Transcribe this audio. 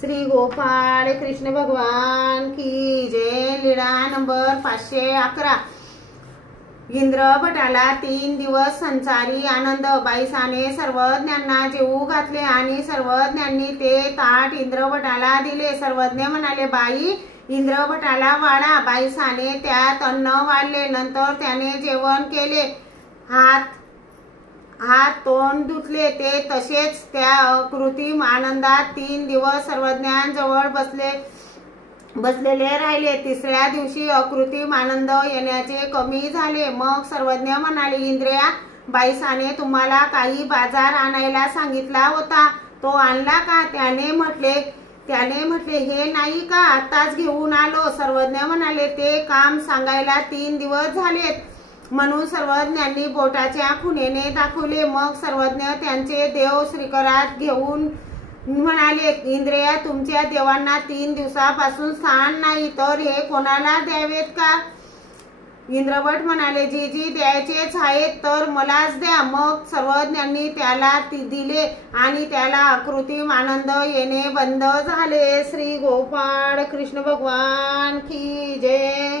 श्री गोपाळ कृष्ण भगवान की जय। लीळा नंबर 511। इंद्रभटाला 3 दिवस संसारी आनंद। बाईसाने सर्वज्ञांना जेवू घातले आणि सर्वज्ञांनी ते ताट इंद्रभटाला दिले। सर्वज्ञ म्हणाले, बाई इंद्रभटाला वाढा। बाईसाने त्यात अन्न वाढले। नंतर त्याने जेवण केले, हात तोंड धुतले। ते तसेच त्या अकृत्रिम आनंदात 3 दिवस सर्वज्ञांजवळ बसलेले राहिले। तिसऱ्या दिवशी अकृत्रिम आनंद येण्याचे कमी झाले। मग सर्वज्ञ म्हणाले, इंद्रिया, बाईसाने तुम्हाला काही बाजार आणायला सांगितला होता, तो आणला का? त्याने म्हटले, हे नाही का, आताच घेऊन आलो। सर्वज्ञ म्हणाले, ते काम सांगायला 3 दिवस झालेत। म्हणून सर्वज्ञांनी बोटाच्या खुणेने दाखवले। मग सर्वज्ञ त्यांचे देव श्रीकरात घेऊन म्हणाले, इंद्रिया, तुमच्या देवांना 3 दिवसापासून स्थान नाही, तर हे कोणाला द्यावेत का? इंद्रभट म्हणाले, जी द्यायचेच आहेत तर मलाच द्या। मग सर्वज्ञांनी त्याला दिले आणि त्याला अकृत्रिम आनंद येणे बंद झाले। श्री गोपाळ कृष्ण भगवान की जय।